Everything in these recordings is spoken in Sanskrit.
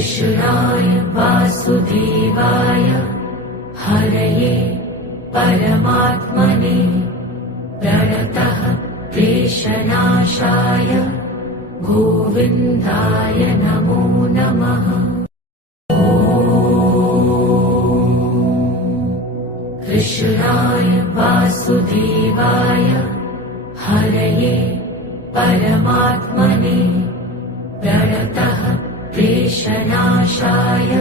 कृष्णाय वासुदेवाय हरये परमात्मने प्रणतः क्लेशनाशाय गोविन्दाय नमो नमः। कृष्णाय वासुदेवाय हरये परमात्मने प्रणतः क्लेशनाशाय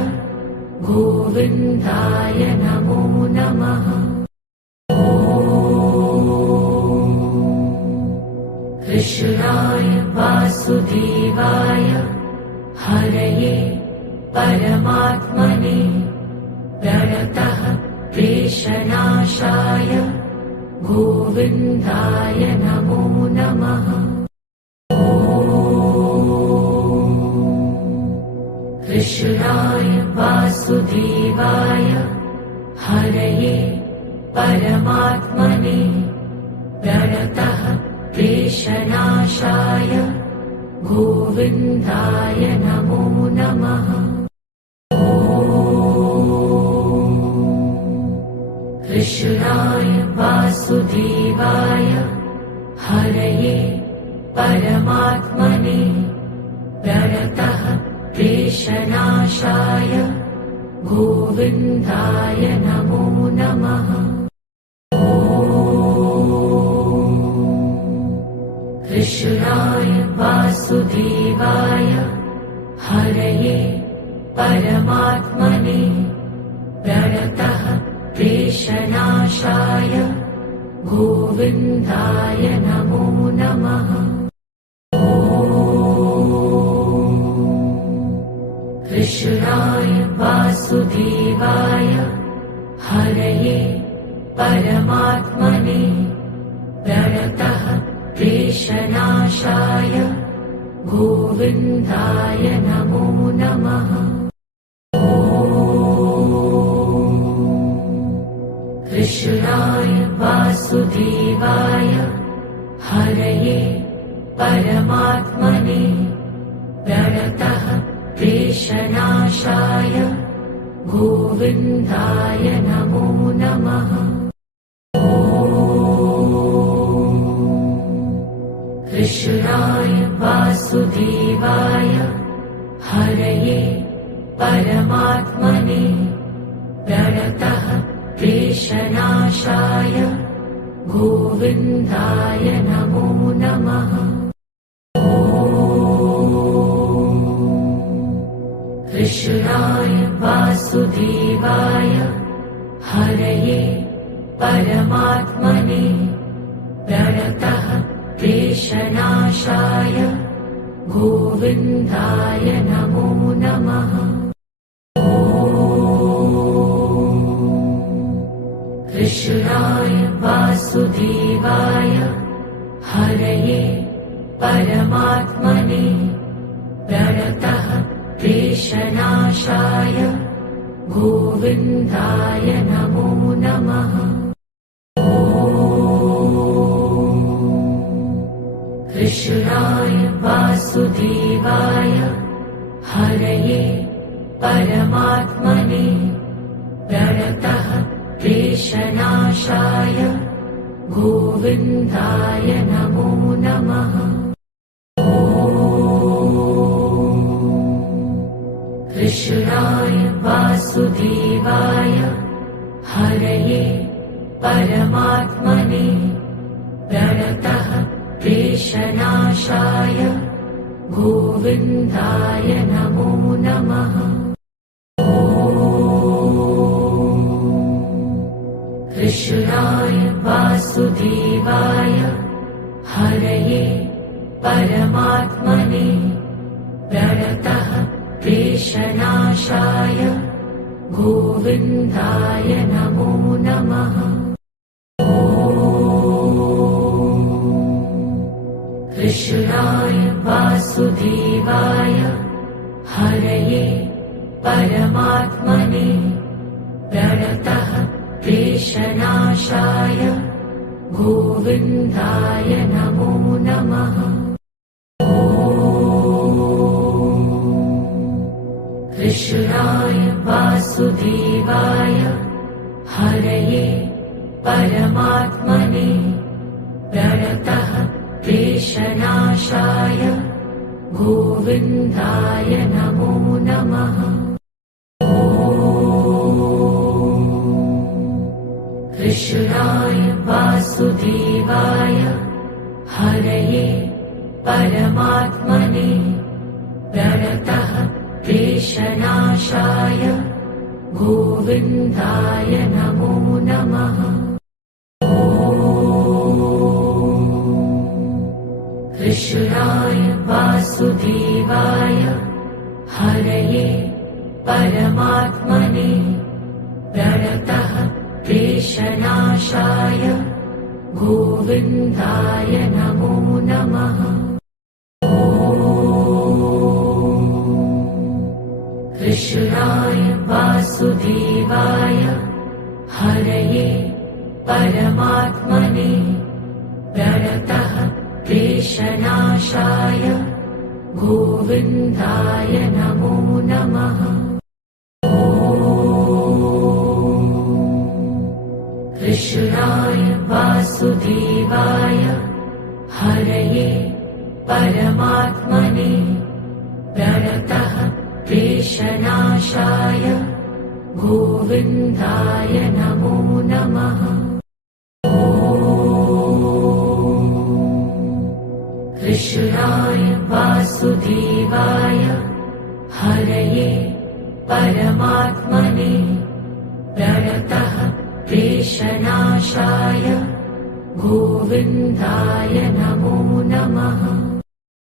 गोविन्दाय नमो नमः। कृष्णाय वासुदेवाय हरये परमात्मने प्रणतः क्लेशनाशाय गोविन्दाय नमो नमः। कृष्णाय वासुदेवाय हरये परमात्मने प्रणतः क्लेशनाशाय गोविन्दाय नमो नमः। कृष्णाय वासुदेवाय हरये परमात्मने प्रणतः क्लेशनाशाय गोविन्दाय नमो नमः। कृष्णाय वासुदेवाय हरये परमात्मने प्रणतः क्लेशनाशाय गोविन्दाय नमो नमः। कृष्णाय वासुदेवाय हरये परमात्मने प्रणतः क्लेशनाशाय गोविन्दाय नमो नमः। कृष्णाय वासुदेवाय हरये परमात्मने प्रणतः क्लेशनाशाय गोविन्दाय नमो नमः। कृष्णाय वासुदेवाय हरये परमात्मने प्रणतः क्लेशनाशाय गोविन्दाय नमो नमः। कृष्णाय वासुदेवाय हरये परमात्मने प्रणतः क्लेशनाशाय गोविन्दाय नमो नमः। कृष्णाय वासुदेवाय हरये परमात्मने प्रणतः क्लेशनाशाय गोविन्दाय नमो नमः। कृष्णाय वासुदेवाय हरये परमात्मने प्रणतः क्लेशनाशाय गोविन्दाय नमो नमः। कृष्णाय वासुदेवाय हरये परमात्मने प्रणतः क्लेशनाशाय गोविन्दाय नमो नमः। कृष्णाय वासुदेवाय हरये परमात्मने प्रणतः क्लेशनाशाय गोविन्दाय नमो नमः। कृष्णाय वासुदेवाय हरये परमात्मने प्रणतः क्लेशनाशाय गोविन्दाय नमो नमः। परमात्मने प्रणतः क्लेशनाशाय गोविन्दाय नमो नमः। कृष्णाय वासुदेवाय हरये परमात्मने प्रणतः क्लेशनाशाय गोविन्दाय नमो नमः। कृष्णाय वासुदेवाय हरये परमात्मने प्रणतः क्लेशनाशाय गोविन्दाय नमो नमः। कृष्णाय वासुदेवाय हरये परमात्मने प्रणतः क्लेशनाशाय गोविन्दाय नमो नमः। कृष्णाय वासुदेवाय हरये परमात्मने प्रणतः क्लेशनाशाय गोविन्दाय नमो नमः। कृष्णाय वासुदेवाय हरये परमात्मने प्रणतः क्लेशनाशाय गोविन्दाय नमो नमः।